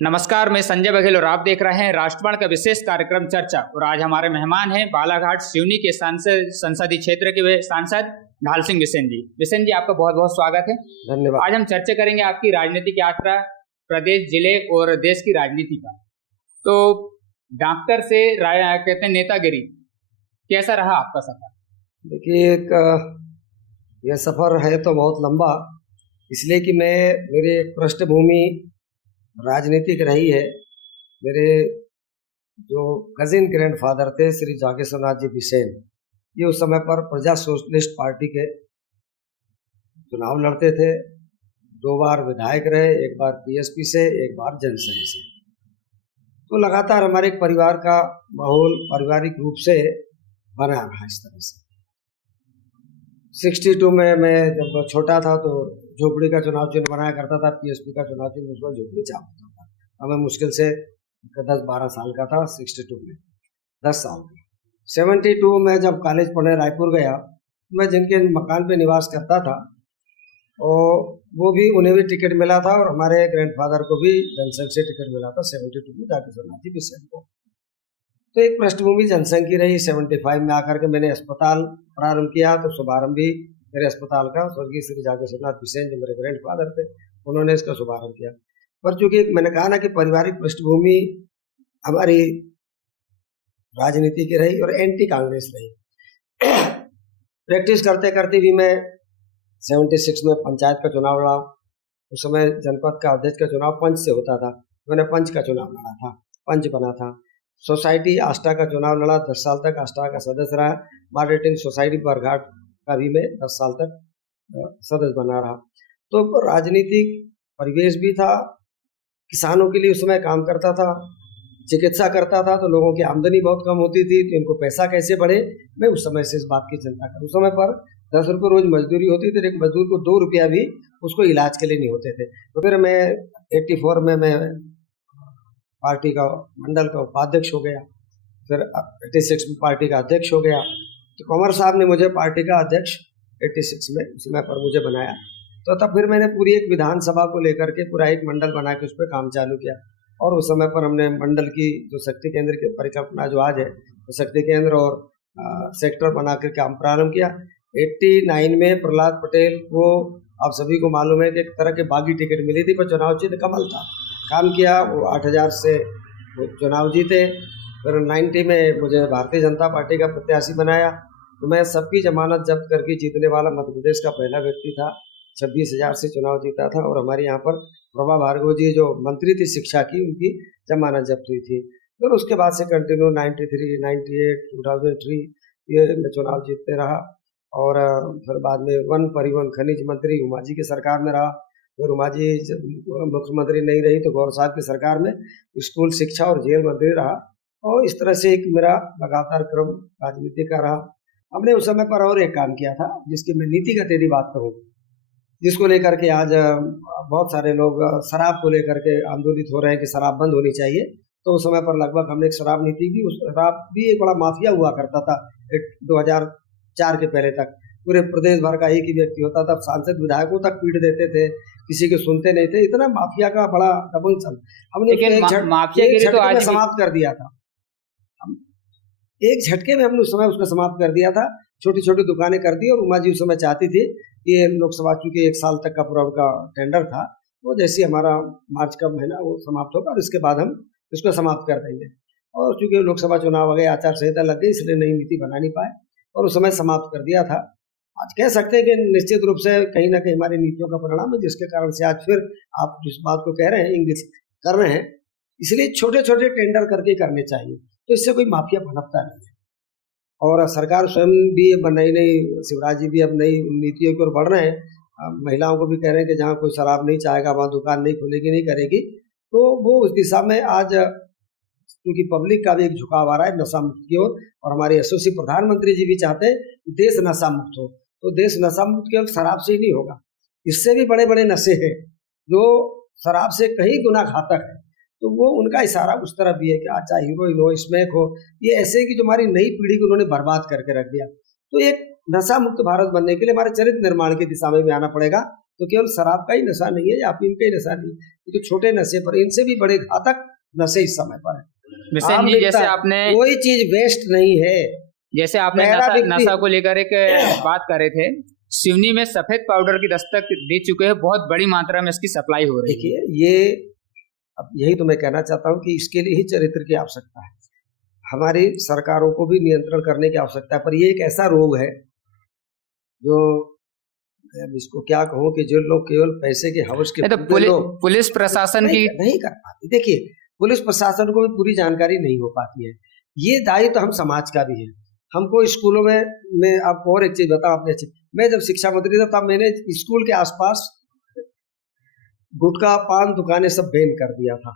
नमस्कार, मैं संजय बघेल और आप देख रहे हैं राष्ट्रवाद का विशेष कार्यक्रम चर्चा। और आज हमारे मेहमान हैं बालाघाट सिवनी के संसदीय क्षेत्र के सांसद ढाल सिंह बिसेन जी। बिसेन जी, आपका बहुत बहुत स्वागत है। धन्यवाद। आज हम चर्चा करेंगे आपकी राजनीतिक यात्रा, प्रदेश, जिले और देश की राजनीति का। तो डॉक्टर से कहते हैं नेतागिरी, कैसा रहा आपका सफर? देखिए, यह सफ़र है तो बहुत लंबा, इसलिए कि मेरी एक पृष्ठभूमि राजनीतिक रही है। मेरे जो कजिन ग्रैंडफादर थे श्री जागेश्वरनाथ जी बिसेन, ये उस समय पर प्रजा सोशलिस्ट पार्टी के चुनाव लड़ते थे। 2 बार विधायक रहे, एक बार पीएसपी से, एक बार जनसंघ से। तो लगातार हमारे एक परिवार का माहौल पारिवारिक रूप से बना रहा इस तरह से। 62 में मैं जब छोटा था तो झोपड़ी का चुनाव चिन्ह बनाया करता था, पीएसपी का चुनाव चिन्ह उसमें झोपड़ी चाहता था। अब मैं मुश्किल से 10-12 साल का था 62 में, 10 साल का। 72 में जब कॉलेज पढ़ने रायपुर गया, मैं जिनके मकान पे निवास करता था और वो भी, उन्हें भी टिकट मिला था और हमारे ग्रैंडफादर को भी जनसंघ से टिकट मिला था 72 में, जागेश्वरनाथ जी बिसेन को। तो एक पृष्ठभूमि जनसंघ की रही। 75 में आकर के मैंने अस्पताल प्रारंभ किया, तो शुभारंभ भी मेरे अस्पताल का स्वर्गीय श्री जागेश्वरनाथ बिसेन जो मेरे ग्रैंडफादर थे, उन्होंने इसका शुभारंभ किया। पर चूंकि मैंने कहा ना कि पारिवारिक पृष्ठभूमि हमारी राजनीति की रही और एंटी कांग्रेस रही। प्रैक्टिस करते करते भी मैं 76 में पंचायत का चुनाव लड़ा। उस समय जनपद का अध्यक्ष का चुनाव पंच से होता था, मैंने पंच का चुनाव लड़ा था, पंच बना था। सोसाइटी आष्टा का चुनाव लड़ा, 10 साल तक आष्टा का सदस्य रहा। मॉडरेटिंग सोसाइटी बरघाट का भी मैं 10 साल तक सदस्य बना रहा। तो राजनीतिक परिवेश भी था, किसानों के लिए उस समय काम करता था, चिकित्सा करता था, तो लोगों की आमदनी बहुत कम होती थी, तो इनको पैसा कैसे बढ़े, मैं उस समय से इस बात की चिंता कर। उस समय पर 10 रुपये रोज मजदूरी होती थी, एक मजदूर को 2 रुपया भी उसको इलाज के लिए नहीं होते थे। तो फिर मैं 84 में मैं पार्टी का मंडल का उपाध्यक्ष हो गया, फिर 86 में पार्टी का अध्यक्ष हो गया। तो कंवर साहब ने मुझे पार्टी का अध्यक्ष 86 में उस समय पर मुझे बनाया। तो तब फिर मैंने पूरी एक विधानसभा को लेकर के पूरा एक मंडल बना के उस पर काम चालू किया। और उस समय पर हमने मंडल की जो शक्ति केंद्र की परिकल्पना जो आज है, तो शक्ति केंद्र और सेक्टर बना कर काम प्रारंभ किया। 89 में प्रहलाद पटेल को, आप सभी को मालूम है कि एक तरह के बागी टिकट मिली थी, पर चुनाव चिन्ह कमल था। काम किया, वो 8000 से चुनाव जीते। फिर 90 में मुझे भारतीय जनता पार्टी का प्रत्याशी बनाया, तो मैं सबकी जमानत जब्त करके जीतने वाला मध्य प्रदेश का पहला व्यक्ति था। 26,000 से चुनाव जीता था। और हमारे यहाँ पर प्रभा भार्गव जी जो मंत्री थी शिक्षा की, उनकी जमानत जब्त हुई थी। फिर उसके बाद से कंटिन्यू 93, 98, 2003 ये मैं चुनाव जीतते रहा। और फिर बाद में वन परिवहन खनिज मंत्री उमा जी की सरकार में रहा। फिर उमा जी मुख्यमंत्री नहीं रही तो गौर साहब की सरकार में स्कूल शिक्षा और जेल मंत्री रहा। और इस तरह से एक मेरा लगातार क्रम राजनीति का रहा। हमने उस समय पर और एक काम किया था जिसकी मैं नीतिगत यदि बात करूँ, जिसको लेकर के आज बहुत सारे लोग शराब को लेकर के आंदोलित हो रहे हैं कि शराब बंद होनी चाहिए। तो उस समय पर लगभग हमने एक शराब नीति की। उस शराब भी एक बड़ा माफिया हुआ करता था 2004 के पहले तक। पूरे प्रदेश भर का एक ही व्यक्ति होता था, सांसद विधायकों तक पीट देते थे, किसी के सुनते नहीं थे। इतना माफिया का बड़ा दबंग चल, हमने माफियागिरी तो आज समाप्त कर दिया था। एक झटके में हमने उस समय उसको समाप्त कर दिया था। छोटी छोटी दुकानें कर दी। और उमा जी उस समय चाहती थी कि लोकसभा चूंकि 1 साल तक का पूरा उनका टेंडर था, वो जैसे हमारा मार्च का महीना वो समाप्त होगा और इसके बाद हम इसको समाप्त कर देंगे। और चूंकि लोकसभा चुनाव आ गए, आचार संहिता लग गई, इसलिए नई नीति बना नहीं पाए और उस समय समाप्त कर दिया था। आज कह सकते हैं कि निश्चित रूप से कहीं ना कहीं हमारी नीतियों का परिणाम है, जिसके कारण से आज फिर आप जिस बात को कह रहे हैं इंग्लिश कर रहे हैं। इसलिए छोटे छोटे टेंडर करके करने चाहिए, तो इससे कोई माफिया भनकता नहीं है। और सरकार स्वयं भी अब नई शिवराज जी भी अब नई नीतियों की ओर बढ़ रहे हैं। महिलाओं को भी कह रहे हैं कि जहाँ कोई शराब नहीं चाहेगा वहाँ दुकान नहीं खुलेगी, नहीं करेगी। तो वो उस दिशा में आज क्योंकि पब्लिक का भी एक झुकाव आ रहा है नशा मुक्त की ओर। और हमारे यशस्वी प्रधानमंत्री जी भी चाहते हैं देश नशा मुक्त हो। तो देश नशा मुक्त केवल शराब से ही नहीं होगा, इससे भी बड़े बड़े नशे हैं जो शराब से कहीं गुना घातक है। तो वो उनका इशारा उस तरफ भी है कि आज चाहे हीरोइन हो, स्मैक हो, ये ऐसे कि जो हमारी नई पीढ़ी को उन्होंने बर्बाद करके रख दिया। तो एक नशा मुक्त भारत बनने के लिए हमारे चरित्र निर्माण की दिशा में भी आना पड़ेगा। तो केवल शराब का ही नशा नहीं है या अफीम का ही नशा नहीं है, ये तो छोटे नशे पर, इनसे भी बड़े घातक नशे इस समय पर है। बिशन जी, जैसे आपने कोई चीज वेस्ट नहीं है। जैसे आपने नशा को लेकर एक बात कर रहे थे, सिवनी में सफेद पाउडर की दस्तक दे चुके हैं, बहुत बड़ी मात्रा में इसकी सप्लाई हो रही है। देखिए ये अब यही तो मैं कहना चाहता हूँ कि इसके लिए ही चरित्र की आवश्यकता है, हमारी सरकारों को भी नियंत्रण करने की आवश्यकता है। पर ये एक ऐसा रोग है जो इसको क्या कहूँ कि जो लोग केवल पैसे के हवस के तो पुलिस प्रशासन की नहीं कर पाती। देखिए पुलिस प्रशासन को भी पूरी जानकारी नहीं हो पाती है। ये दायित्व तो हम समाज का भी है। हमको स्कूलों में, मैं आपको और एक चीज बताऊं अपने चीज, मैं जब शिक्षा मंत्री था तब मैंने स्कूल के आसपास गुटखा पान दुकानें सब बैन कर दिया था,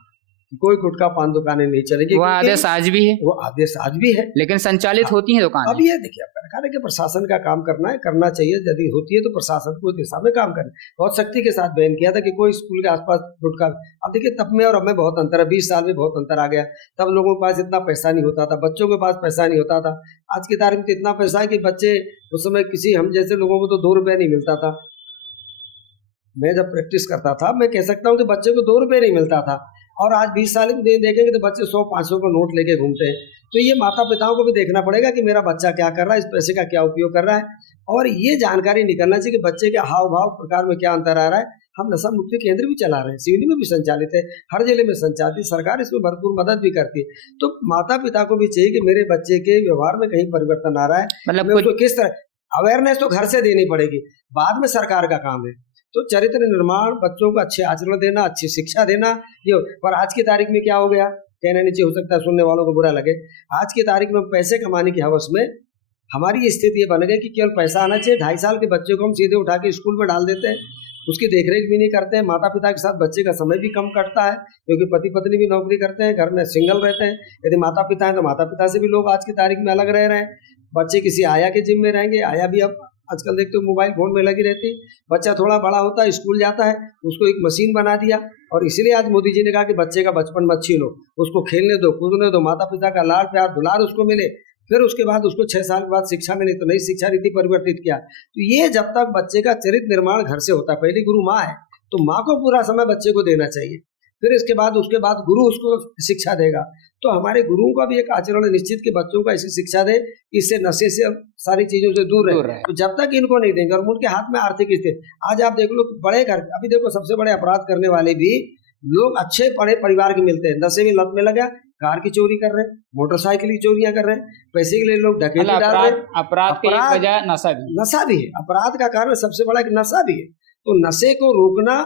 कोई गुटखा पान दुकानें नहीं चलेगी। वो आदेश आज भी है, वो आदेश आज भी है, लेकिन संचालित होती है दुकानें। अब ये देखिए सरकार के प्रशासन का काम करना चाहिए, यदि होती है तो प्रशासन को दिशा में काम करें। बहुत सख्ती के साथ बैन किया था कि कोई स्कूल के आसपास गुटखा। अब देखिए तब में और अब में बहुत अंतर है, 20 साल में बहुत अंतर आ गया। तब लोगों के पास इतना पैसा नहीं होता था, बच्चों के पास पैसा नहीं होता था। आज की तारीख में तो इतना पैसा है कि बच्चे उस समय किसी हम जैसे लोगों को तो 2 रुपये नहीं मिलता था। मैं जब प्रैक्टिस करता था मैं कह सकता हूँ कि बच्चे को 2 रुपये नहीं मिलता था, और आज 20 साल में देखेंगे तो बच्चे 100-500 का नोट लेके घूमते हैं। तो ये माता पिताओं को भी देखना पड़ेगा कि मेरा बच्चा क्या कर रहा है, इस पैसे का क्या उपयोग कर रहा है, और ये जानकारी निकलना चाहिए कि बच्चे के हाव भाव प्रकार में क्या अंतर आ रहा है। हम नशा मुक्ति केंद्र भी चला रहे हैं, सिवनी में भी संचालित है, हर जिले में संचालित है, सरकार इसमें भरपूर मदद भी करती है। तो माता पिता को भी चाहिए कि मेरे बच्चे के व्यवहार में कहीं परिवर्तन आ रहा है, मतलब उसको किस तरह अवेयरनेस तो घर से देनी पड़ेगी, बाद में सरकार का काम है। तो चरित्र निर्माण, बच्चों को अच्छे आचरण देना, अच्छी शिक्षा देना, ये। पर आज की तारीख में क्या हो गया, कहना नीचे हो सकता है सुनने वालों को बुरा लगे, आज की तारीख में पैसे कमाने की हवस में हमारी स्थिति ये बन गई कि केवल पैसा आना चाहिए। 2.5 साल के बच्चे को हम सीधे उठा के स्कूल में डाल देते हैं, उसकी देखरेख भी नहीं करते हैं। माता पिता के साथ बच्चे का समय भी कम कटता है, क्योंकि पति पत्नी भी नौकरी करते हैं, घर में सिंगल रहते हैं। यदि माता पिता हैं तो माता पिता से भी लोग आज की तारीख में अलग रह रहे हैं। बच्चे किसी आया के जिम्मे रहेंगे, आया भी अब आजकल देखते हो मोबाइल फोन में लगी रहती है। बच्चा थोड़ा बड़ा होता है, स्कूल जाता है, उसको एक मशीन बना दिया, और इसलिए आज मोदी जी ने कहा कि बच्चे का बचपन मत छीनो, उसको खेलने दो, कूदने दो, माता पिता का लाड प्यार दुलार उसको मिले, फिर उसके बाद उसको 6 साल के बाद शिक्षा मिली, तो नई शिक्षा नीति परिवर्तित किया। तो ये जब तक बच्चे का चरित्र निर्माण घर से होता है, पहली गुरु माँ है, तो माँ को पूरा समय बच्चे को देना चाहिए, फिर इसके बाद गुरु उसको शिक्षा देगा। तो हमारे गुरुओं का भी एक आचरण निश्चित कि बच्चों को ऐसी शिक्षा दे, इससे नशे से सारी चीजों से दूर रहे। तो जब तक इनको नहीं देंगे, और उनके हाथ में आर्थिक स्थिति, आज आप देख लो बड़े घर, अभी देखो सबसे बड़े अपराध करने वाले भी लोग अच्छे बड़े परिवार के मिलते हैं, नशे में लत में लगा, कार की चोरी कर रहे हैं, मोटरसाइकिल की चोरियां कर रहे हैं, पैसे के लिए लोग डकैती डाल रहे हैं। अपराध की वजह नशा भी है, अपराध का कारण सबसे बड़ा नशा भी है। तो नशे को रोकना,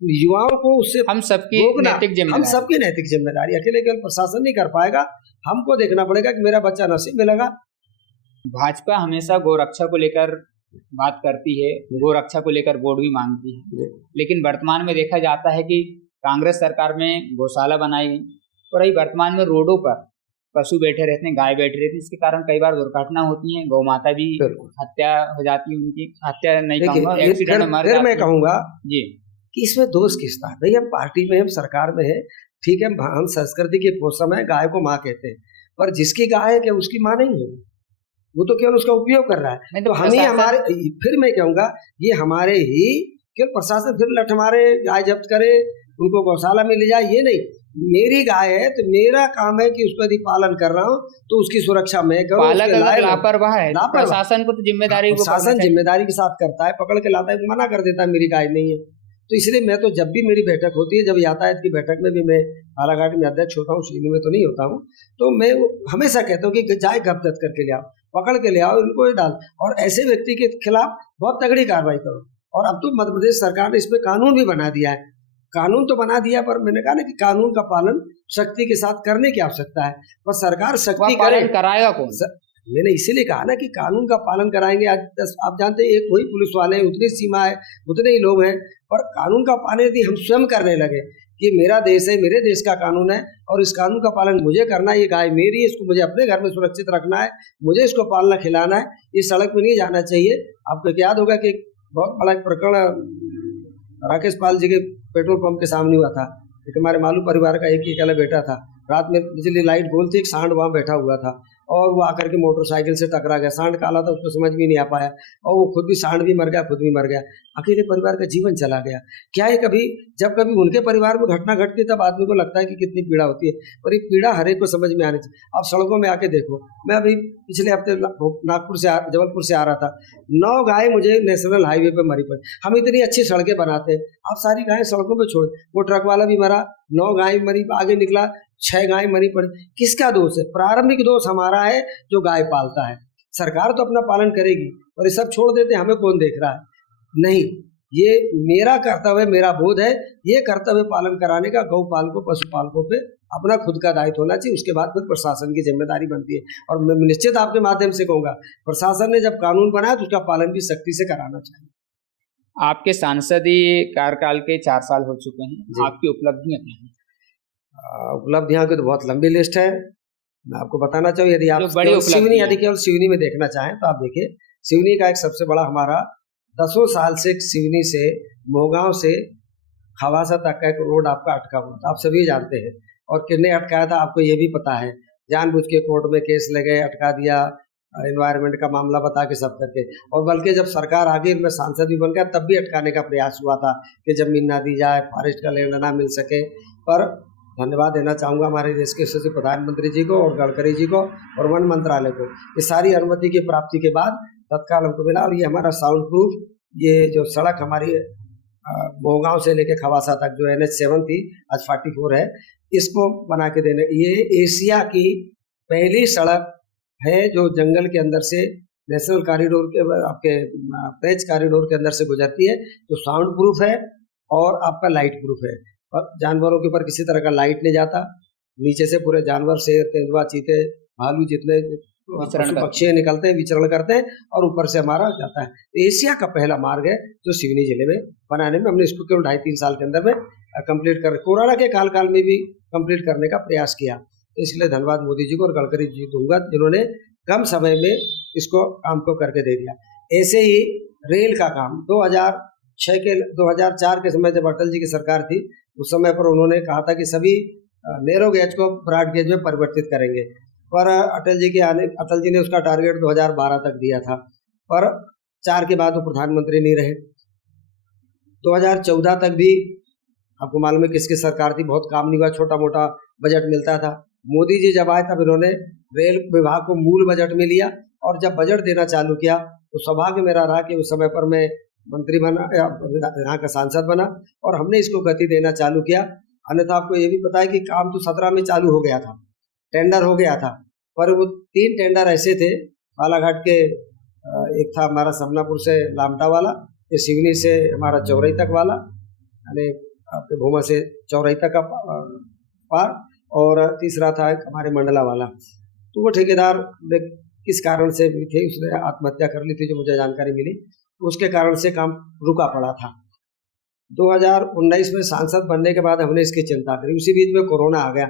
युवाओं को उससे हम सबकी नैतिक जिम्मेदारी, हम सबकी नैतिक जिम्मेदारी, अकेले केवल प्रशासन नहीं कर पाएगा, हमको देखना पड़ेगा कि मेरा बच्चा नशे में लगा। भाजपा हमेशा गोरक्षा को लेकर बात करती है, गोरक्षा को लेकर वोट भी मांगती है, लेकिन वर्तमान में देखा जाता है कि कांग्रेस सरकार में गौशाला बनाई, और अभी वर्तमान में रोडों पर पशु बैठे रहते हैं, गाय बैठे रहती है, इसके कारण कई बार दुर्घटना होती है, गौ माता भी हत्या हो जाती है, उनकी हत्या नहीं कहूँगा, एक्सीडेंट में मर जाती है। मैं कहूँगा जी कि इसमें दोष किसका है? भाई हम पार्टी में, हम सरकार में है, ठीक है, हम संस्कृति के पोषण है, गाय को माँ कहते हैं, पर जिसकी गाय है क्या उसकी माँ नहीं है, वो तो केवल उसका उपयोग कर रहा है। तो हम ही हमारे, फिर मैं कहूँगा ये हमारे ही केवल प्रशासन फिर लठ मारे, गाय जब्त करे, उनको गौशाला में ले जाए, ये नहीं। मेरी गाय है तो मेरा काम है कि उसका यदि पालन कर रहा हूँ तो उसकी सुरक्षा मैं करूँ। लापरवाह है, प्रशासन को तो जिम्मेदारी, प्रशासन जिम्मेदारी के साथ करता है, पकड़ के लाता है, मना कर देता है मेरी गाय नहीं है। तो इसलिए मैं तो जब भी मेरी बैठक होती है, जब यातायात की बैठक में भी मैं बालाघाट में अध्यक्ष होता हूँ, सिवनी में तो नहीं होता हूँ, तो मैं हमेशा कहता हूँ कि जाए जब्त करके ले आओ, पकड़ के ले आओ, इनको डाल, और ऐसे व्यक्ति के खिलाफ बहुत तगड़ी कार्रवाई करो। और अब तो मध्य प्रदेश सरकार ने इस पे कानून भी बना दिया है, कानून तो बना दिया, पर मैंने कहा ना कि कानून का पालन सख्ती के साथ करने की आवश्यकता है, पर सरकार सख्ती कराएगा कौन? मैंने इसीलिए कहा ना कि कानून का पालन कराएंगे। आज आप जानते हैं एक वही पुलिस वाले हैं, उतनी सीमा है, उतने ही लोग हैं, पर कानून का पालन यदि हम स्वयं करने लगे कि मेरा देश है, मेरे देश का कानून है और इस कानून का पालन मुझे करना है, ये गाय मेरी है, इसको मुझे अपने घर में सुरक्षित रखना है, मुझे इसको पालना खिलाना है, ये सड़क में नहीं जाना चाहिए। आपको याद होगा कि बहुत बड़ा प्रकरण राकेश पाल जी के पेट्रोल पंप के सामने हुआ था। एक हमारे मालू परिवार का एक ही अकेला बेटा था, रात में बिजली लाइट गोल थी, एक सांड वहाँ बैठा हुआ था, और वो आकर के मोटरसाइकिल से टकरा गया। सांड काला था, उसको समझ भी नहीं आ पाया और वो खुद भी सांड भी मर गया, खुद भी मर गया। अकेले परिवार का जीवन चला गया। क्या है, कभी जब कभी उनके परिवार में घटना घटती है तब आदमी को लगता है कि कितनी पीड़ा होती है, और ये पीड़ा हर एक को समझ में आनी चाहिए। आप सड़कों में आके देखो, मैं अभी पिछले हफ्ते जबलपुर से आ रहा था, 9 गाय मुझे नेशनल हाईवे पे मरी पड़ी। हम इतनी अच्छी सड़कें बनाते हैं, आप सारी गायें सड़कों पे छोड़, वो ट्रक वाला भी मरा, 9 गाय मरी, आगे निकला 6 गाय मरी पड़ी। किसका दोष है? प्रारंभिक दोष हमारा है जो गाय पालता है। सरकार तो अपना पालन करेगी और ये सब छोड़ देते, हमें कौन देख रहा है? नहीं, ये मेरा कर्तव्य, मेरा बोध है, ये कर्तव्य पालन कराने का गौपालकों पशुपालकों पे अपना खुद का दायित्व होना चाहिए। उसके बाद फिर प्रशासन की जिम्मेदारी बनती है। और मैं निश्चित आपके माध्यम से कहूँगा, प्रशासन ने जब कानून बनाया तो उसका पालन भी सख्ती से कराना चाहिए। आपके सांसदीय कार्यकाल के 4 साल हो चुके हैं, आपकी उपलब्धियां क्या हैं? उपलब्धियां की तो बहुत लंबी लिस्ट है, मैं आपको बताना चाहूँ। यदि आप केवल सिवनी में देखना चाहें तो आप देखिए, सिवनी का एक सबसे बड़ा हमारा 10 साल से सिवनी से मोहगांव से खवासा तक का एक रोड आपका अटका हुआ था, आप सभी जानते हैं। और किसने अटकाया था आपको ये भी पता है, जानबूझ के कोर्ट में केस लगे, अटका दिया, एनवायरनमेंट का मामला बता के सब करके। और बल्कि जब सरकार आगे, मैं सांसद भी बन गया, तब भी अटकाने का प्रयास हुआ था कि जमीन ना दी जाए, फॉरेस्ट का लैंड ना मिल सके। पर धन्यवाद देना चाहूँगा हमारे देश के यशस्वी प्रधानमंत्री जी को और गडकरी जी को और वन मंत्रालय को। ये सारी अनुमति की प्राप्ति के बाद तत्काल हमको मिला। और ये हमारा साउंड प्रूफ, ये जो सड़क हमारी मोहगांव से लेके खवासा तक जो NH7 थी, आज 44 है, इसको बना के देने, ये एशिया की पहली सड़क है जो जंगल के अंदर से नेशनल कॉरिडोर के आपके पेज कॉरिडोर के अंदर से गुजरती है, जो साउंड प्रूफ है और आपका लाइट प्रूफ है। और जानवरों के ऊपर किसी तरह का लाइट नहीं जाता, नीचे से पूरे जानवर, शेर, तेंदुआ, चीते, भालू, जितने पक्षी निकलते हैं, विचरण करते हैं, और ऊपर से हमारा जाता है। तो एशिया का पहला मार्ग है जो सिवनी जिले में बनाने में हमने इसको केवल 2.5-3 साल के अंदर में कंप्लीट कर, कोरोना के काल में भी कंप्लीट करने का प्रयास किया। तो इसलिए धन्यवाद मोदी जी को और गडकरी जी दूंगा, जिन्होंने कम समय में इसको काम को करके दे दिया। ऐसे ही रेल का काम 2004 के समय जब अटल जी की सरकार थी, उस समय पर उन्होंने कहा था कि सभी नैरो गेज को ब्रॉड गेज में परिवर्तित करेंगे। पर अटल जी ने उसका टारगेट 2012 तक दिया था, पर 4 के बाद वो प्रधानमंत्री नहीं रहे। 2014 तक भी आपको मालूम है किसकी सरकार थी, बहुत काम नहीं हुआ, छोटा मोटा बजट मिलता था। मोदी जी जब आए तब इन्होंने रेल विभाग को मूल बजट में लिया, और जब बजट देना चालू किया तो सौभाग्य मेरा रहा कि उस समय पर मैं मंत्री बना, यहाँ का सांसद बना, और हमने इसको गति देना चालू किया। अन्यथा आपको ये भी पता है कि काम तो 17 में चालू हो गया था, टेंडर हो गया था, पर वो 3 टेंडर ऐसे थे बालाघाट के, एक था हमारा समनापुर से लामटा वाला, ये सिवनी से हमारा चौरई तक वाला, यानी आपके भूमा से चौरई तक का पार, और तीसरा था हमारे मंडला वाला। तो वो ठेकेदार किस कारण से भी थे, उसने आत्महत्या कर ली थी, जो मुझे जानकारी मिली, तो उसके कारण से काम रुका पड़ा था। 2019 में सांसद बनने के बाद हमने इसकी चिंता करी, उसी बीच में कोरोना आ गया।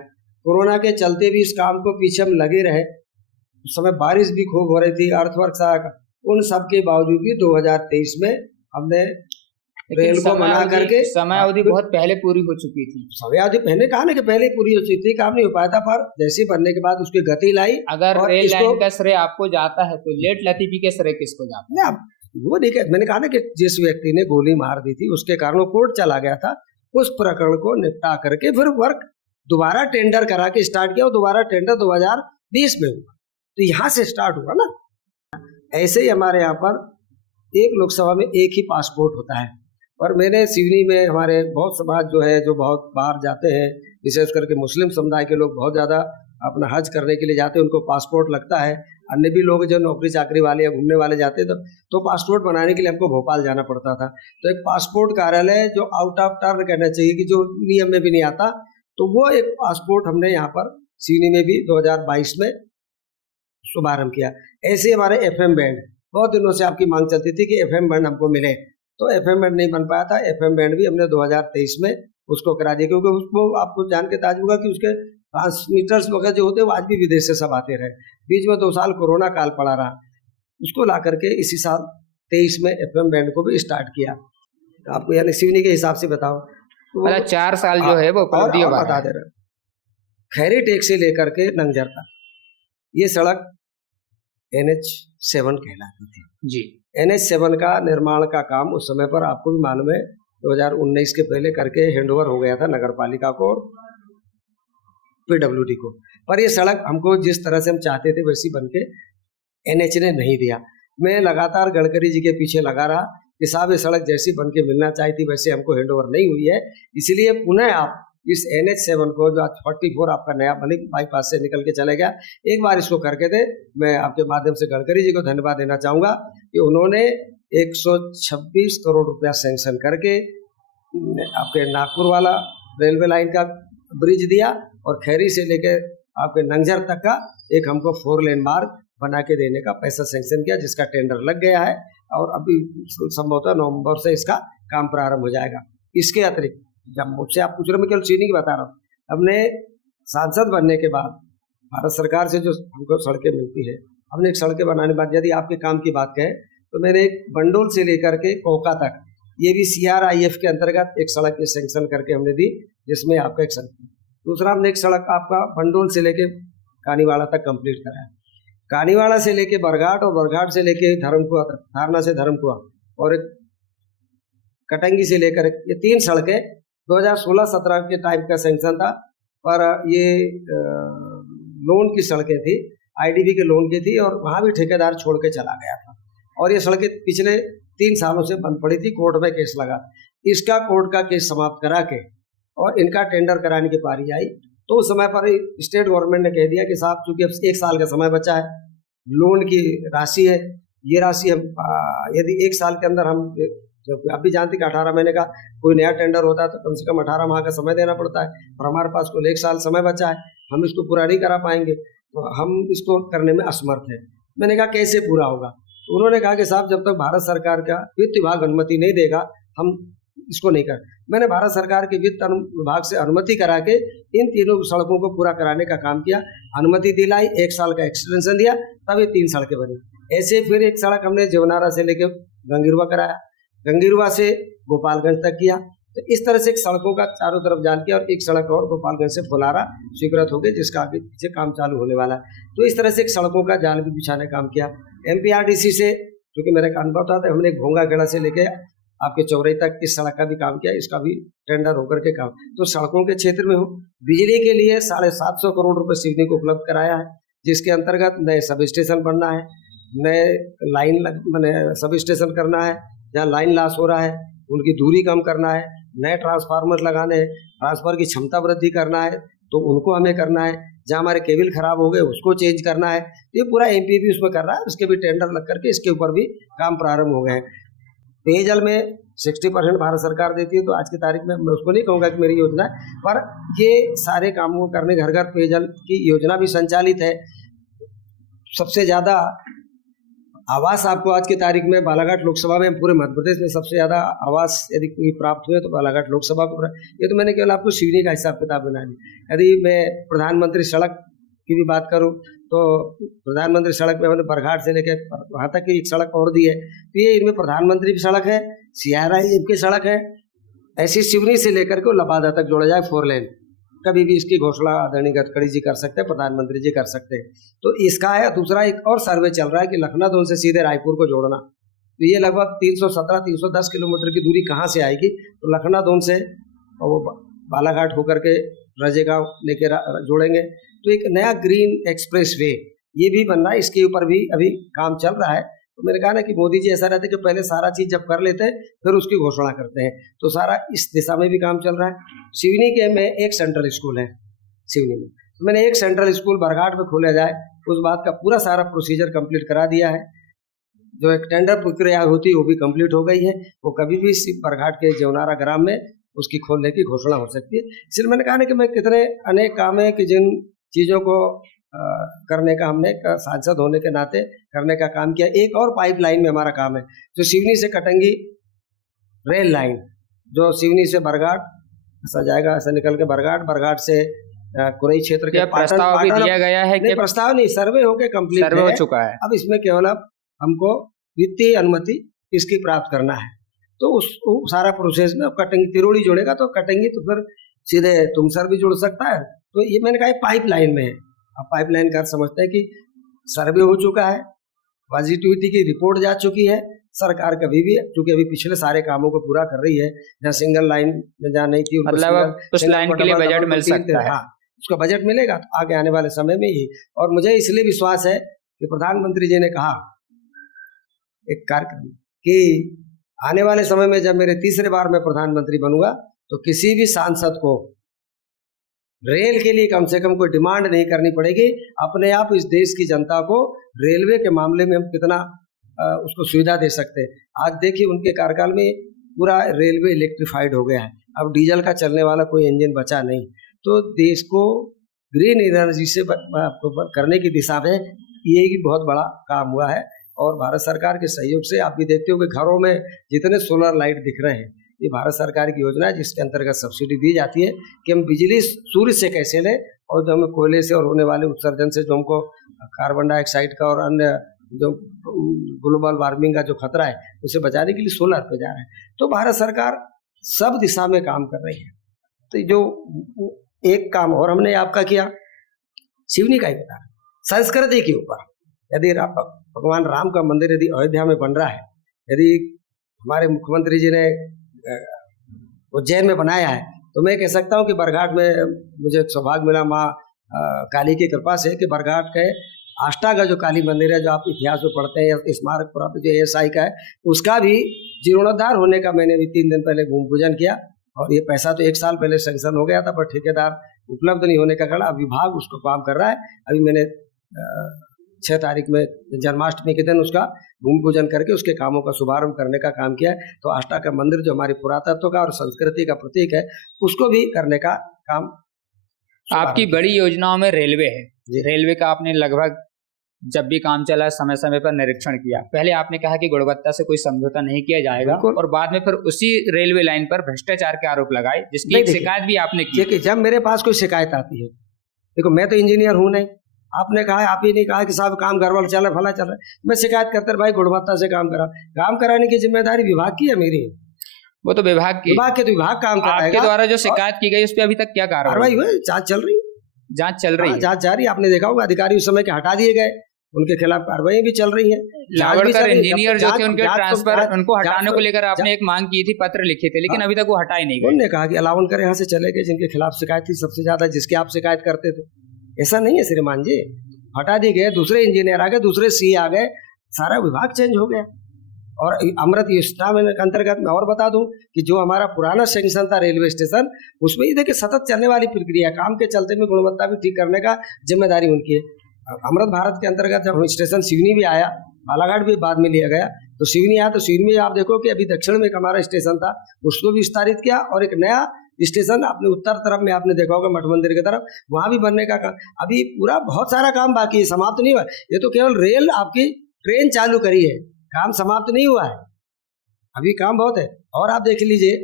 कोरोना के चलते भी इस काम को पीछे हम लगे रहे, उस समय बारिश भी खूब हो रही थी, अर्थवर्क आया, उन सब के बावजूद भी 2023 में हमने रेल को बना करके, समय अवधि बहुत पहले पूरी हो चुकी थी। समय अवधि पहले कहा ना कि पहले पूरी हो चुकी थी, काम नहीं हो पाया था, पर जैसे बनने के बाद उसकी गति लाई। अगर रेल लाइन का श्रेय आपको जाता है तो लेट लतीफी के श्रेय किसको जाता है? वो नहीं, मैंने कहा ना कि जिस व्यक्ति ने गोली मार दी थी उसके कारण वो कोर्ट चला गया था, उस प्रकरण को निपटा करके फिर वर्क दोबारा टेंडर करा के स्टार्ट किया, और दोबारा टेंडर 2020 में हुआ, तो यहाँ से स्टार्ट हुआ ना। ऐसे ही हमारे यहाँ पर एक लोकसभा में एक ही पासपोर्ट होता है, पर मैंने सिवनी में हमारे बहुत समाज जो है, जो बहुत बाहर जाते हैं, विशेष करके मुस्लिम समुदाय के लोग बहुत ज़्यादा अपना हज करने के लिए जाते हैं, उनको पासपोर्ट लगता है। अन्य भी लोग जो नौकरी चाकरी वाले या घूमने वाले जाते हैं तो पासपोर्ट बनाने के लिए हमको भोपाल जाना पड़ता था। तो एक पासपोर्ट कार्यालय जो आउट ऑफ टर्न कहना चाहिए, कि जो नियम में भी नहीं आता, तो वो एक पासपोर्ट हमने यहाँ पर सिवनी में भी 2022 में शुभारंभ किया। ऐसे हमारे FM बैंड, बहुत दिनों से आपकी मांग चलती थी कि FM बैंड हमको मिले, तो FM बैंड नहीं बन पाया था। FM बैंड भी हमने 2023 में उसको करा दिया, क्योंकि उसको आपको जान के ताजुब होगा कि उसके ट्रांसमीटर्स वगैरह जो होते हैं वो आज भी विदेश से सब आते रहे। बीच में 2 साल कोरोना काल पड़ा रहा, उसको ला करके इसी साल 23 में FM बैंड को भी स्टार्ट किया। आपको यानी सिवनी के हिसाब से बताओ तो 4 साल जो है वो बता दे रहे, खैरी टेक से लेकर के नंगजर तक ये सड़क NH7 कहलाती थी जी। NH7 का निर्माण का काम उस समय पर आपको भी मालूम है 2019 के पहले करके हैंडओवर हो गया था नगर पालिका को और PWD को। पर ये सड़क हमको जिस तरह से हम चाहते थे वैसी बनके NH ने नहीं दिया। मैं लगातार गडकरी जी के पीछे लगा रहा कि साहब ये सड़क जैसी बनके मिलना चाहिए थी वैसे हमको हैंडओवर नहीं हुई है, इसलिए पुनः आप इस NH7 को जो आज 44 आपका नया मलिक बाईपास से निकल के चले गया, एक बार इसको करके दे। मैं आपके माध्यम से गडकरी जी को धन्यवाद देना चाहूँगा कि उन्होंने 126 करोड़ रुपया सैंक्शन करके आपके नागपुर वाला रेलवे लाइन का ब्रिज दिया और खैरी से लेकर आपके नंगझर तक का एक हमको 4 लेन मार्ग बना के देने का पैसा सैंक्शन किया, जिसका टेंडर लग गया है और अभी संभवतः नवंबर से इसका काम प्रारंभ हो जाएगा। इसके अतिरिक्त जब मुझसे आप पूछ रहे, मैं केवल चीनी की बता रहा हूँ, हमने सांसद बनने के बाद भारत सरकार से जो हमको सड़कें मिलती है, हमने एक सड़कें बनाने के बाद यदि आपके काम की बात कहें तो मैंने एक बंडोल से लेकर के कोका तक ये भी CRIF के अंतर्गत एक सड़क की सैंक्शन करके हमने दी, जिसमें आपका एक सड़क। दूसरा हमने एक सड़क आपका बंडोल से लेके कानीवाड़ा तक कंप्लीट कराया, कानीवाड़ा से लेके बरघाट और बरघाट से लेके धर्मकुआ तक, धारणा से धर्मकुआ और एक कटंगी से लेकर ये 3 सड़कें 2016-17 के टाइम का सैंक्शन था, पर ये लोन की सड़कें थी, IDB के लोन की थी और वहाँ भी ठेकेदार छोड़ के चला गया था और ये सड़कें पिछले 3 सालों से बंद पड़ी थी, कोर्ट में केस लगा। इसका कोर्ट का केस समाप्त करा के और इनका टेंडर कराने की पारी आई तो उस समय पर स्टेट गवर्नमेंट ने कह दिया कि साहब चूंकि अब 1 साल का समय बचा है, लोन की राशि है, ये राशि हम यदि 1 साल के अंदर हम, आप भी जानते कि 18 महीने का कोई नया टेंडर होता है तो कम से कम 18 माह का समय देना पड़ता है, और हमारे पास कुल 1 साल समय बचा है, हम इसको पूरा नहीं करा पाएंगे, तो हम इसको करने में असमर्थ है। मैंने कहा कैसे पूरा होगा? तो उन्होंने कहा कि साहब जब तक भारत सरकार का वित्त विभाग अनुमति नहीं देगा हम इसको नहीं कर। मैंने भारत सरकार के वित्त विभाग से अनुमति करा के इन तीनों सड़कों को पूरा कराने का काम किया, अनुमति दिलाई, 1 साल का एक्सटेंशन दिया, तब ये 3 सड़कें बनी। ऐसे फिर एक सड़क हमने जेवनारा से लेके गंगीरवा कराया, गंगीरवा से गोपालगंज तक किया। तो इस तरह से एक सड़कों का चारों तरफ जाल किया और एक सड़क और गोपालगंज से फुलारा स्वीकृत हो गई, जिसका आगे पीछे काम चालू होने वाला है। तो इस तरह से एक सड़कों का जाल भी बिछाने का काम किया। MPRDC से क्योंकि मेरा एक अनुभव था, तो हमने घोंगा खेड़ा से लेके आपके चौरई तक इस सड़क का भी काम किया, इसका भी टेंडर होकर के काम। तो सड़कों के क्षेत्र में हो, बिजली के लिए 750 करोड़ रुपए सिवनी को उपलब्ध कराया है, जिसके अंतर्गत नए सब स्टेशन बनना है, नए लाइन मैंने सब स्टेशन करना है, जहाँ लाइन लॉस हो रहा है उनकी दूरी कम करना है, नए ट्रांसफार्मर लगाने हैं, ट्रांसफार्मर की क्षमता वृद्धि करना है तो उनको हमें करना है, जहाँ हमारे केबल खराब हो गए उसको चेंज करना है। ये पूरा MP भी उसमें कर रहा है, उसके भी टेंडर लग करके इसके ऊपर भी काम प्रारंभ हो गए हैं। पेयजल में 60% भारत सरकार देती है, तो आज की तारीख में मैं उसको नहीं कहूँगा कि मेरी योजना है, पर ये सारे कामों को करने घर घर पेयजल की योजना भी संचालित है। सबसे ज़्यादा आवास आपको आज की तारीख में बालाघाट लोकसभा में, पूरे मध्य प्रदेश में सबसे ज़्यादा आवास यदि कोई प्राप्त हुए तो बालाघाट लोकसभा को। ये तो मैंने केवल आपको सिवनी का हिसाब किताब बना दी। यदि मैं प्रधानमंत्री सड़क की भी बात करूं तो प्रधानमंत्री सड़क में हमने बरघाट से लेकर वहाँ तक की एक सड़क और दी है, तो ये इनमें प्रधानमंत्री की सड़क है, CRIF की सड़क है। ऐसी सिवनी से लेकर के लबादा तक जोड़ा जाए 4 लेन, कभी भी इसकी घोषणा आदरणीय गडकरी जी कर सकते हैं, प्रधानमंत्री जी कर सकते हैं। तो इसका है। दूसरा एक और सर्वे चल रहा है कि लखनऊ से सीधे रायपुर को जोड़ना, तो ये लगभग 317-310 किलोमीटर की दूरी कहाँ से आएगी? तो लखनऊ से वो बालाघाट होकर के रजेगांव लेके जोड़ेंगे, तो एक नया ग्रीन एक्सप्रेस वे ये भी बनना है, इसके ऊपर भी अभी काम चल रहा है। तो मैंने कहा ना कि मोदी जी ऐसा रहता है कि पहले सारा चीज़ जब कर लेते हैं फिर उसकी घोषणा करते हैं, तो सारा इस दिशा में भी काम चल रहा है। सिवनी के में एक सेंट्रल स्कूल है सिवनी में, तो मैंने एक सेंट्रल स्कूल बरघाट में खोला जाए, उस बात का पूरा सारा प्रोसीजर कंप्लीट करा दिया है। जो एक टेंडर प्रक्रिया होती है वो भी कंप्लीट हो गई है, वो कभी भी बरघाट के जेवनारा ग्राम में उसकी खोलने की घोषणा हो सकती है। इसलिए मैंने कहा ना कि मैं कितने अनेक काम है कि जिन चीज़ों को करने का हमने सांसद होने के नाते करने का काम किया। एक और पाइपलाइन में हमारा काम है, जो सिवनी से कटंगी रेल लाइन, जो सिवनी से बरघाट ऐसा जाएगा, ऐसा निकल के बरघाट से कुरई क्षेत्र के प्रस्ताव भी दिया गया है कि प्रस्ताव नहीं, सर्वे होके कंप्लीट सर्वे हो चुका है। अब इसमें केवल अब हमको वित्तीय अनुमति इसकी प्राप्त करना है, तो उस सारा प्रोसेस में कटंगी तिरोड़ी जोड़ेगा तो कटंगी तो फिर सीधे तुमसर भी जुड़ सकता है। तो ये मैंने कहा पाइप लाइन में है, अब पाइपलाइन का समझते हैं कि सर्वे हो चुका है, पॉजिटिविटी की रिपोर्ट जा चुकी है, सरकार कभी भी क्योंकि अभी पिछले सारे कामों को पूरा कर रही है, जहाँ सिंगल लाइन में जहाँ नहीं थी मतलब उस लाइन के लिए बजट मिल सकता है। हाँ, उसका बजट मिलेगा तो आगे आने वाले समय में ही। और मुझे इसलिए विश्वास है कि प्रधानमंत्री जी ने कहा एक कार्यक्रम कि आने वाले समय में जब मेरे तीसरे बार मैं प्रधानमंत्री बनूंगा तो किसी भी सांसद को रेल के लिए कम से कम कोई डिमांड नहीं करनी पड़ेगी। अपने आप इस देश की जनता को रेलवे के मामले में हम कितना उसको सुविधा दे सकते हैं। आज देखिए उनके कार्यकाल में पूरा रेलवे इलेक्ट्रिफाइड हो गया है, अब डीजल का चलने वाला कोई इंजन बचा नहीं। तो देश को ग्रीन एनर्जी से करने की दिशा में ये भी बहुत बड़ा काम हुआ है। और भारत सरकार के सहयोग से आप भी देखते हो कि घरों में जितने सोलर लाइट दिख रहे हैं, ये भारत सरकार की योजना है जिसके अंतर्गत सब्सिडी दी जाती है कि हम बिजली सूर्य से कैसे लें और जो हमें कोयले से और होने वाले उत्सर्जन से जो हमको कार्बन डाइऑक्साइड का और अन्य जो ग्लोबल वार्मिंग का जो खतरा है उसे बचाने के लिए सोलर पे जा रहे हैं। तो भारत सरकार सब दिशा में काम कर रही है। तो जो एक काम और हमने आपका किया, शिवनी का ही बता रहे, संस्कृति के ऊपर यदि भगवान राम का मंदिर यदि अयोध्या में बन रहा है, यदि हमारे मुख्यमंत्री जी ने उज्जैन में बनाया है, तो मैं कह सकता हूँ कि बरघाट में मुझे सौभाग्य मिला माँ काली की कृपा से कि बरघाट के आष्टा का जो काली मंदिर है, जो आप इतिहास में पढ़ते हैं, स्मारक पुरातन जो ASI का है, उसका भी जीर्णोद्धार होने का मैंने भी 3 दिन पहले भूमि पूजन किया। और ये पैसा तो 1 साल पहले सैंक्शन हो गया था, पर ठेकेदार उपलब्ध नहीं होने का कारण अब विभाग उसको काम कर रहा है। अभी मैंने 6 तारीख में जन्माष्टमी के दिन उसका भूमि पूजन करके उसके कामों का शुभारंभ करने का काम किया है। तो आष्टा का मंदिर जो हमारी पुरातत्व का और संस्कृति का प्रतीक है, उसको भी करने का काम आपकी बड़ी योजनाओं में रेलवे है। रेलवे का आपने लगभग जब भी काम चला समय समय पर निरीक्षण किया। पहले आपने कहा कि गुणवत्ता से कोई समझौता नहीं किया जाएगा और बाद में फिर उसी रेलवे लाइन पर भ्रष्टाचार के आरोप लगाए, जिसकी एक शिकायत भी आपने की। कि जब मेरे पास कोई शिकायत आती है, देखो मैं तो इंजीनियर हूं नहीं, आपने कहा, आप ही नहीं कहा कि साहब काम गड़बड़ चल रहा है, फला चल रहा है, मैं शिकायत करते रहा, भाई गुणवत्ता से काम करा। काम कराने की जिम्मेदारी विभाग की है मेरी, वो तो विभाग के तो विभाग काम कराएगा। आपके द्वारा जो शिकायत की गई उस पर अभी तक क्या कार्रवाई हुई? जांच चल रही है, जांच चल रही है, जांच जारी। आपने देखा होगा अधिकारी उस समय के हटा दिए गए, उनके खिलाफ कार्रवाई भी चल रही है। लावड़कर इंजीनियर जो थे उनके ट्रांसफर उनको हटाने को लेकर आपने एक मांग की थी, पत्र लिखे थे, लेकिन अभी तक वो हटाए नहीं गए। उन्होंने कहा कि अलावनकर यहाँ से चले गए, जिनके खिलाफ शिकायत थी सबसे ज्यादा, जिसके आप शिकायत करते थे। ऐसा नहीं है श्रीमान जी, हटा दिए गए, दूसरे इंजीनियर आ गए, दूसरे CA आ गए, सारा विभाग चेंज हो गया। और अमृत योजना में अंतर्गत मैं और बता दूं कि जो हमारा पुराना सेंक्शन था रेलवे स्टेशन, उसमें ये देखिए सतत चलने वाली प्रक्रिया, काम के चलते में गुणवत्ता भी ठीक करने का जिम्मेदारी उनकी है। अमृत भारत के अंतर्गत जब स्टेशन सिवनी भी आया, बालाघाट भी बाद में लिया गया, तो सिवनी आया, तो सिवनी में आप देखो कि अभी दक्षिण में एक हमारा स्टेशन था, उसको भी विस्तारित किया और एक नया स्टेशन आपने उत्तर तरफ में आपने देखा होगा मठ मंदिर की तरफ, वहां भी बनने का काम। अभी पूरा बहुत सारा काम बाकी है, समाप्त नहीं हुआ। ये तो केवल रेल आपकी ट्रेन चालू करी है, काम समाप्त नहीं हुआ है, अभी काम बहुत है। और आप देख लीजिए,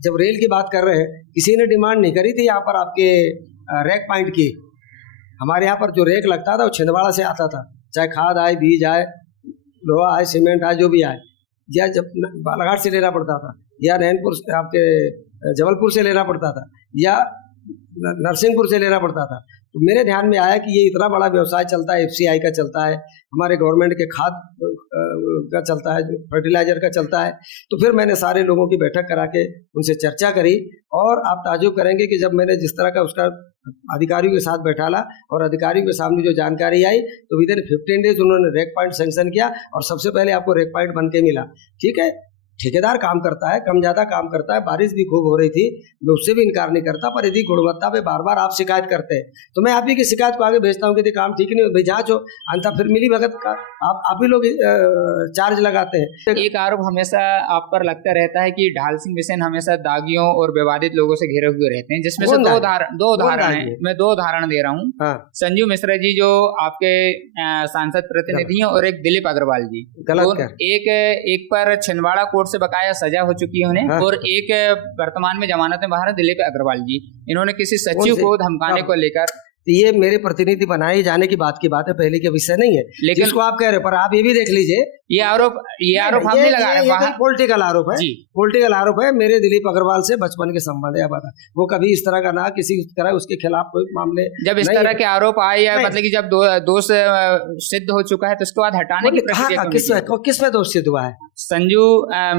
जब रेल की बात कर रहे हैं, किसी ने डिमांड नहीं करी थी यहाँ पर आपके रैक पॉइंट की। हमारे यहाँ पर जो रेक लगता था वो छिंदवाड़ा से आता था, चाहे खाद आए, बीज आए, लोहा आए, सीमेंट आए, जो भी आए, या जब बालाघाट से लेना पड़ता था, या नैनपुर आपके जबलपुर से लेना पड़ता था, या नरसिंहपुर से लेना पड़ता था। तो मेरे ध्यान में आया कि ये इतना बड़ा व्यवसाय चलता है, FCI का चलता है, हमारे गवर्नमेंट के खाद का चलता है, फर्टिलाइजर का चलता है। तो फिर मैंने सारे लोगों की बैठक करा के उनसे चर्चा करी, और आप ताजुब करेंगे कि जब मैंने जिस तरह का उसका अधिकारियों के साथ बैठाला और अधिकारियों के सामने जो जानकारी आई, तो विदिन 15 डेज उन्होंने रेक पॉइंट सैंक्शन किया और सबसे पहले आपको रेक पॉइंट बन के मिला। ठीक है, ठेकेदार काम करता है, कम ज्यादा काम करता है, बारिश भी खूब हो रही थी, मैं उससे भी इनकार नहीं करता, पर यदि गुणवत्ता पे बार बार आप शिकायत करते हैं तो मैं आप ही की शिकायत को आगे भेजता हूँ कि यदि काम ठीक नहीं हो, जांच हो, अंततः फिर मिली भगत का आप ही लोग चार्ज लगाते हैं। एक आरोप हमेशा आप पर लगता रहता है कि ढाल सिंह बिसेन हमेशा दागियों और विवादित लोगों से घिरे हुए रहते हैं, जिसमें से दो उदाहरण है। मैं 2 उदाहरण दे रहा हूँ। संजू मिश्रा जी जो आपके सांसद प्रतिनिधि हैं, और एक दिलीप अग्रवाल जी, एक पर छिंदवाड़ा कोर्ट से बकाया सजा हो चुकी है उन्हें, और एक वर्तमान में जमानत में बाहर है, दिलीप अग्रवाल जी। इन्होंने किसी सचिव को धमकाने को लेकर तो ये मेरे प्रतिनिधि बनाए जाने की बात है, पहले के विषय नहीं है। लेकिन जिसको आप कह रहे हो, पर आप ये भी देख लीजिए, ये आरोप हम नहीं लगा रहे हैं, पॉलिटिकल आरोप है जी, पॉलिटिकल आरोप है। मेरे दिलीप अग्रवाल से बचपन के संबंध है, बता वो कभी इस तरह का ना किसी तरह उसके खिलाफ कोई मामले जब इस तरह के आरोप आए या मतलब कि जब दोष सिद्ध हो चुका है तो उसके बाद हटाने की प्रक्रिया किस में दोष सिद्ध हुआ है? संजू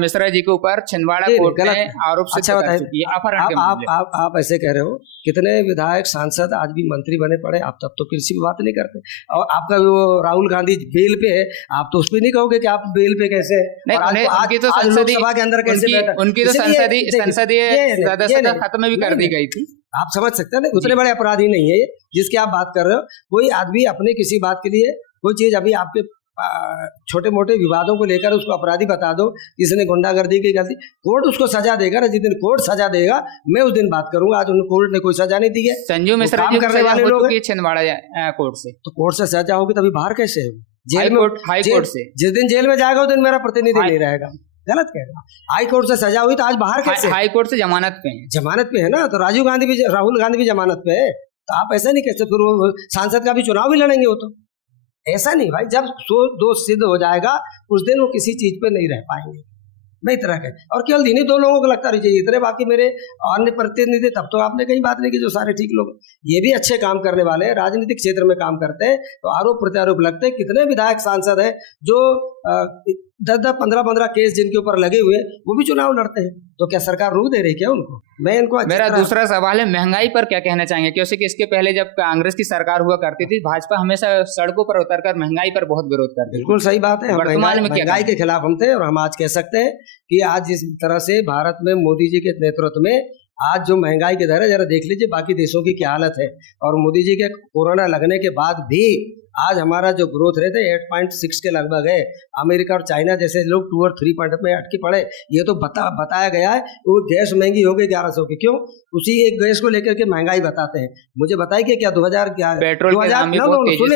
मिश्रा जी के ऊपर छिंदवाड़ा कोर्ट ने आरोप सिद्ध कर चुकी है अपहरण के मामले। आप ऐसे कह रहे हो, कितने विधायक सांसद आज भी मंत्री बने पड़े, आप तब तो किसी भी बात नहीं करते। और आपका वो राहुल गांधी बेल पे है, आप तो उस पर नहीं कहोगे कि आप बेल पे कैसे नहीं, उनकी तो संसदीय के अंदर कैसे उनकी तो संसदीय सदस्यता खत्म भी कर दी गई थी। आप समझ सकते हैं ना, उतने बड़े अपराधी नहीं है जिसकी आप बात कर रहे हो। कोई आदमी अपने किसी बात के लिए कोई चीज, अभी आपके छोटे मोटे विवादों को लेकर उसको अपराधी बता दो, इसने गुंडागर्दी की गलती, कोर्ट उसको सजा देगा ना। जिस दिन कोर्ट सजा देगा मैं उस दिन बात करूंगा। आज उन कोर्ट ने कोई सजा नहीं दी है। संजू मिश्रा जी करने वाले लोग छिंदवाड़ा कोर्ट से, तो कोर्ट से सजा होगी तभी बाहर कैसे है? जेल में, हाई कोर्ट से। जिस दिन जेल में जाएगा उस दिन मेरा प्रतिनिधि नहीं रहेगा। गलत कह रहा। हाई कोर्ट से सजा हुई तो आज बाहर कैसे? हाई कोर्ट से जमानत पे है। जमानत पे है ना, तो राहुल गांधी भी जमानत पे है। तो आप ऐसा नहीं कह सकते, फिर वो सांसद का भी चुनाव भी लड़ेंगे। वो तो ऐसा नहीं भाई, जब दोष सिद्ध हो जाएगा उस दिन वो किसी चीज पे नहीं रह पाएंगे। मैं इतना कह, और केवल इन्हीं दो लोगों को लगता रही चाहिए इतने, बाकी मेरे अन्य प्रतिनिधि तब तो आपने कहीं बात नहीं की, जो सारे ठीक लोग ये भी अच्छे काम करने वाले हैं, राजनीतिक क्षेत्र में काम करते हैं, तो आरोप प्रत्यारोप लगते हैं। कितने विधायक सांसद हैं जो 10-10, 15-15 केस जिनके ऊपर लगे हुए वो भी चुनाव लड़ते हैं। तो क्या सरकार रोक दे रही क्या उनको? मैं इनको मेरा दूसरा सवाल है, महंगाई पर क्या कहना चाहेंगे? क्योंकि इसके पहले जब कांग्रेस की सरकार हुआ करती थी, भाजपा हमेशा सड़कों पर उतरकर महंगाई पर बहुत विरोध करती थी। बिल्कुल सही बात है, वर्तमान में महंगाई के खिलाफ हम थे, और हम आज कह सकते हैं कि आज जिस तरह से भारत में मोदी जी के नेतृत्व में आज जो महंगाई की दर है, जरा देख लीजिए बाकी देशों की क्या हालत है। और मोदी जी के कोरोना लगने के बाद भी आज हमारा जो ग्रोथ रेट है 8.6 के लगभग है। अमेरिका और चाइना जैसे लोग 2 और 3 पॉइंट में अटके पड़े। ये तो बताया गया है। वो गैस महंगी हो गई 1100 की, क्यों? उसी एक गैस को लेकर के महंगाई बताते हैं। मुझे बताइए कि क्या 2011 पेट्रोल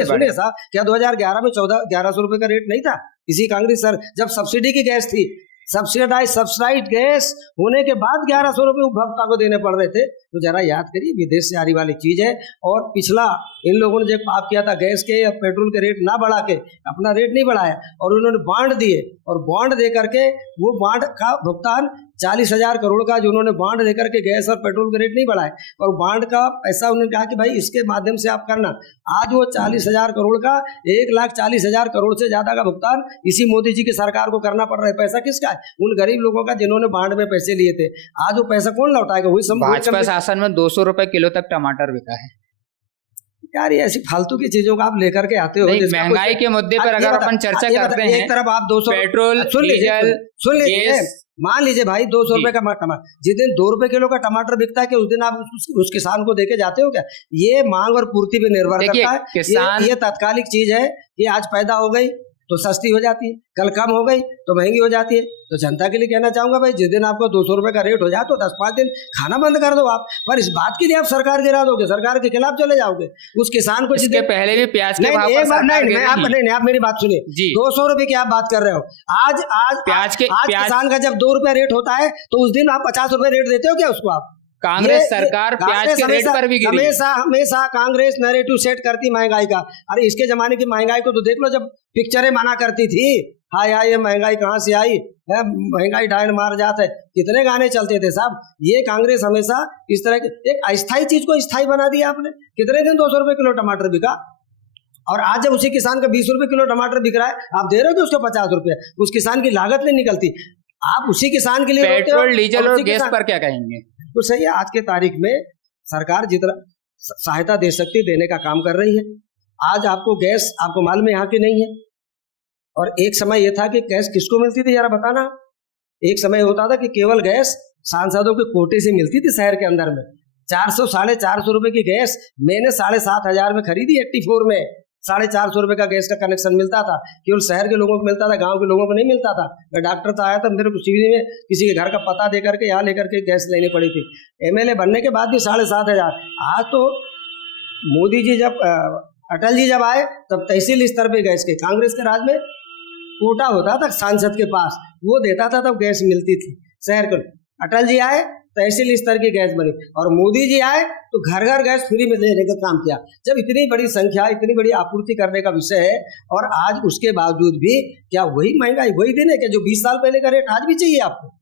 सुनिए साहब, क्या 2011 में 1100 रुपए का रेट नहीं था? इसी कांग्रेस सर जब सब्सिडी की गैस थी, सब्सिडाइज गैस होने के बाद 1100 रुपए उपभोक्ता को देने पड़ रहे थे। तो जरा याद करिए, विदेश से आ रही वाली चीज है। और पिछला इन लोगों ने जो पाप किया था गैस के या पेट्रोल के रेट ना बढ़ा के, अपना रेट नहीं बढ़ाया, और उन्होंने बॉन्ड दिए, और बॉन्ड दे करके वो बॉन्ड का भुगतान 40,000 करोड़ का जो उन्होंने बॉन्ड देकर के गैस और पेट्रोल के रेट नहीं बढ़ाए, और बॉन्ड का पैसा उन्होंने कहा कि भाई इसके माध्यम से आप करना। आज वो 40,000 करोड़ का 1,40,000 करोड़ से ज्यादा का भुगतान इसी मोदी जी की सरकार को करना पड़ रहा है। पैसा किसका है? उन गरीब लोगों का जिन्होंने बॉन्ड में पैसे लिए थे। आज वो पैसा कौन लौटाएगा? वही सब। भाजपा शासन में 200 रुपए किलो तक टमाटर बिका है। यार ये ऐसी फालतू की चीजों का आप लेकर के आते हो। महंगाई के मुद्दे पर अगर अपन चर्चा करते हैं, एक तरफ आप 200 पेट्रोल, डीजल, सुन लीजिए, मान लीजिए भाई 200 रुपए का टमाटर, जिस दिन 2 रुपए किलो का टमाटर बिकता है, कि उस दिन आप उस किसान को देके जाते हो क्या? ये मांग और पूर्ति पे निर्भर करता है। किसान ये तात्कालिक चीज है कि आज पैदा हो गई तो सस्ती हो जाती है, कल कम हो गई तो महंगी हो जाती है। तो जनता के लिए कहना चाहूंगा भाई, जिस दिन आपको 200 रुपए का रेट हो जाए तो 10-5 दिन खाना बंद कर दो आप। पर इस बात के लिए आप सरकार गिरा दोगे, सरकार के खिलाफ चले जाओगे। उस किसान को इसके पहले भी प्याज के भाव नहीं, आप मेरी बात सुनिए। 200 रुपए की आप बात कर रहे हो। आज प्याज किसान का जब 2 रुपए रेट होता है तो उस दिन आप 50 रुपए रेट देते हो क्या उसको? आप कांग्रेस सरकार प्याज के रेट पर भी गिरी। हमेशा कांग्रेस नैरेटिव सेट करती महंगाई का। अरे इसके जमाने की महंगाई को तो देख लो, जब पिक्चरें मना करती थी, हाय हाय ये महंगाई कहाँ से आई है, महंगाई डायन मार जाता है, कितने गाने चलते थे साहब। ये कांग्रेस हमेशा इस तरह के एक अस्थायी चीज को स्थायी बना दिया आपने। कितने दिन 200 रुपए किलो टमाटर बिका, और आज जब उसी किसान का 20 रुपए किलो टमाटर बिक रहा है, आप दे रहे हो कि उसको 50 रुपए, उस किसान की लागत नहीं निकलती। आप उसी किसान के लिए पेट्रोल, डीजल और गैस पर क्या कहेंगे? तो सही है, आज के तारीख में सरकार जितना सहायता दे सकती देने का काम कर रही है। आज आपको गैस, आपको मालूम है यहाँ की नहीं है, और एक समय यह था कि गैस किसको मिलती थी जरा बताना। एक समय होता था कि केवल गैस सांसदों के कोटे से मिलती थी शहर के अंदर में। 400-450 रुपए की गैस मैंने 7,500 में खरीदी 84 में। 450 रुपए का गैस का कनेक्शन मिलता था, केवल शहर के लोगों को मिलता था, गांव के लोगों को नहीं मिलता था। मैं डॉक्टर तो आया था, मेरे को शिविर में किसी के घर का पता दे करके यहाँ लेकर के गैस लेनी पड़ी थी। एमएलए बनने के बाद भी 7,500। आज तो मोदी जी जब अटल जी जब आए तब तहसील स्तर पे गैस के, कांग्रेस के राज में कोटा होता था सांसद के पास, वो देता था तब गैस मिलती थी शहर को। अटल जी आए तहसील स्तर की गैस बनी, और मोदी जी आए तो घर घर गैस फ्री में देने का काम किया। जब इतनी बड़ी संख्या, इतनी बड़ी आपूर्ति करने का विषय है, और आज उसके बावजूद भी क्या वही महंगाई, वही दिन है क्या जो 20 साल पहले का रेट आज भी चाहिए आपको?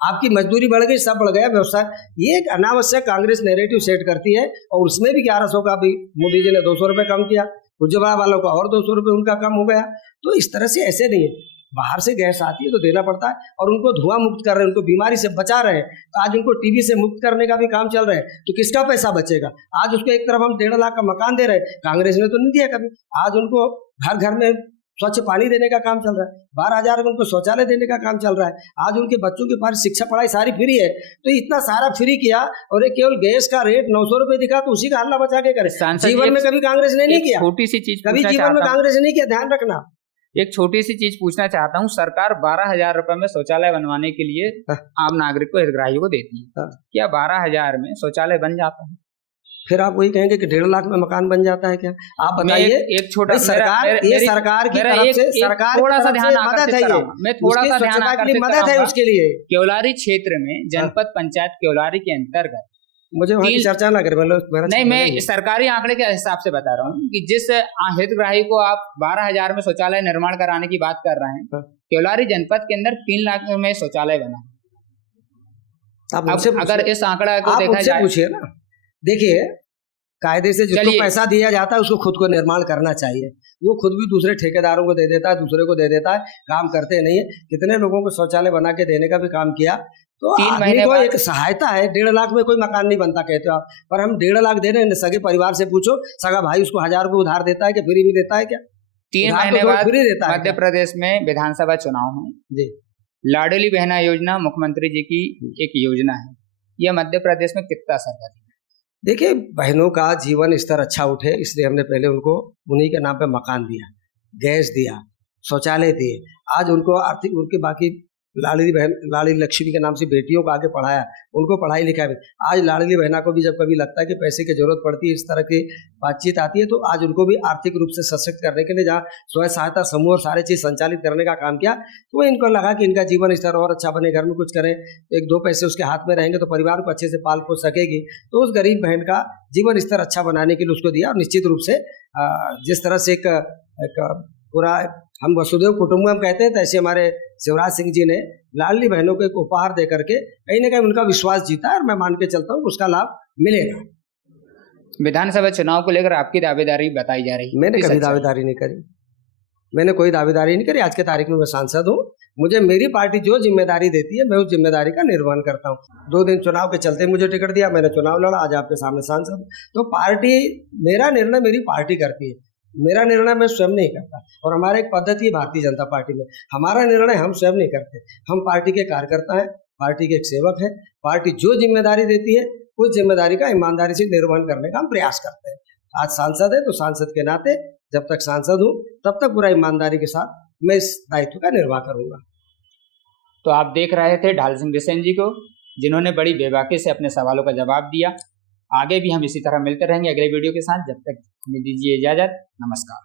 आपकी मजदूरी बढ़ गई, सब बढ़ गया, व्यवसाय। ये एक अनावश्यक कांग्रेस नैरेटिव सेट करती है, और उसमें भी 1100 का भी मोदी जी ने 200 रुपये कम किया, उज्ज्वला वालों का और 200 रुपये उनका कम हो गया। तो इस तरह से ऐसे नहीं है, बाहर से गैस आती है तो देना पड़ता है, और उनको धुआं मुक्त कर रहे हैं, उनको बीमारी से बचा रहे हैं। तो आज उनको टीबी से मुक्त करने का भी काम चल रहा है, तो किसका पैसा बचेगा? आज उसको एक तरफ हम 1.5 लाख का मकान दे रहे हैं, कांग्रेस ने तो नहीं दिया कभी। आज उनको घर घर में स्वच्छ पानी देने का काम चल रहा है, 12,000 में उनको शौचालय देने का काम चल रहा है। आज उनके बच्चों की पास शिक्षा पढ़ाई सारी फ्री है। तो इतना सारा फ्री किया, और एक केवल गैस का रेट 900 रुपये दिखा तो उसी का हल्ला बचा के करे। जीवन में कभी कांग्रेस ने नहीं किया, छोटी सी चीज कभी जीवन में कांग्रेस ने नहीं किया, ध्यान रखना। एक छोटी सी चीज पूछना चाहता हूँ, सरकार 12,000 रुपए में शौचालय बनवाने के लिए आम नागरिक को, हितग्राही को देती है, क्या 12,000 में शौचालय बन जाता है? फिर आप वही कहेंगे कि 1.5 लाख में मकान बन जाता है क्या? आप बताइए। एक छोटा सरकार, ये सरकार की तरफ से, सरकार थोड़ा सा ध्यान मदद है, ये मैं थोड़ा सा ध्यान आकर्षित मदद है उसके लिए। केवलारी क्षेत्र में, जनपद पंचायत केवलारी के अंतर्गत, मुझे वहाँ की चर्चा ना करें, नहीं, मैं सरकारी आंकड़े के हिसाब से बता रहा हूँ कि जिस हितग्राही को आप 12,000 में शौचालय निर्माण कराने की बात कर रहे हैं, केवलारी जनपद के अंदर 3 लाख में शौचालय बना। अब अगर इस आंकड़ा को देखा जाए, पूछिए ना, देखिए कायदे से जिसको पैसा दिया जाता है उसको खुद को निर्माण करना चाहिए। वो खुद भी दूसरे ठेकेदारों को दे देता है, दूसरे को दे देता है, काम करते नहीं है। कितने लोगों को शौचालय बना के देने का भी काम किया। तो 3 महीने को एक सहायता है। 1.5 लाख में कोई मकान नहीं बनता कहते हो आप, पर हम 1.5 लाख दे रहे हैं। सगे परिवार से पूछो, सगा भाई उसको 1000 रुपये उधार देता है कि फ्री में देता है क्या? 3 महीने बाद मध्य प्रदेश में विधानसभा चुनाव है जी। लाडली बहना योजना मुख्यमंत्री जी की एक योजना है, यह मध्य प्रदेश में कितना असर करेगा? देखिए, बहनों का जीवन स्तर अच्छा उठे इसलिए हमने पहले उनको उन्हीं के नाम पे मकान दिया, गैस दिया, शौचालय दिए। आज उनको आर्थिक, उनके बाकी लाडली बहन, लाडली लक्ष्मी के नाम से बेटियों को आगे पढ़ाया, उनको पढ़ाई लिखाई में। आज लाडली बहना को भी जब कभी लगता है कि पैसे की जरूरत पड़ती है, इस तरह की बातचीत आती है, तो आज उनको भी आर्थिक रूप से सशक्त करने के लिए जहाँ स्वयं सहायता समूह और सारी चीज़ संचालित करने का काम किया, तो इनको लगा कि इनका जीवन स्तर और अच्छा बने, घर में कुछ करें, 1-2 पैसे उसके हाथ में रहेंगे तो परिवार को अच्छे से पाल पोस सकेगी। तो उस गरीब बहन का जीवन स्तर अच्छा बनाने के लिए उसको दिया। और निश्चित रूप से जिस तरह से एक पूरा हम वसुदेव कुटुंबकम कहते हैं, तैसे हमारे शिवराज सिंह जी ने लाडली बहनों को एक उपहार दे करके कहीं ना कहीं उनका विश्वास जीता है, और मैं मान के चलता हूँ उसका लाभ मिलेगा। विधानसभा चुनाव को लेकर आपकी दावेदारी बताई जा रही है? मैंने कभी दावेदारी नहीं करी, मैंने कोई दावेदारी नहीं करी। आज के तारीख में मैं सांसद हूँ, मुझे मेरी पार्टी जो जिम्मेदारी देती है मैं उस जिम्मेदारी का निर्वहन करता हूँ। 2 दिन चुनाव के चलते मुझे टिकट दिया, मैंने चुनाव लड़ा, आज आपके सामने सांसद। तो पार्टी, मेरा निर्णय मेरी पार्टी करती है, मेरा निर्णय मैं स्वयं नहीं करता। और हमारा एक पद्धति है भारतीय जनता पार्टी में, हमारा निर्णय हम स्वयं नहीं करते, हम पार्टी के कार्यकर्ता हैं, पार्टी के एक सेवक हैं। पार्टी जो जिम्मेदारी देती है उस जिम्मेदारी का ईमानदारी से निर्वहन करने का हम प्रयास करते हैं। आज सांसद है तो सांसद के नाते जब तक सांसद हूँ तब तक पूरा ईमानदारी के साथ मैं इस दायित्व का निर्वाह करूंगा। तो आप देख रहे थे ढाल सिंह बिसेन जी को, जिन्होंने बड़ी बेबाकी से अपने सवालों का जवाब दिया। आगे भी हम इसी तरह मिलते रहेंगे अगले वीडियो के साथ। जब तक हमें दीजिए इजाजत, नमस्कार।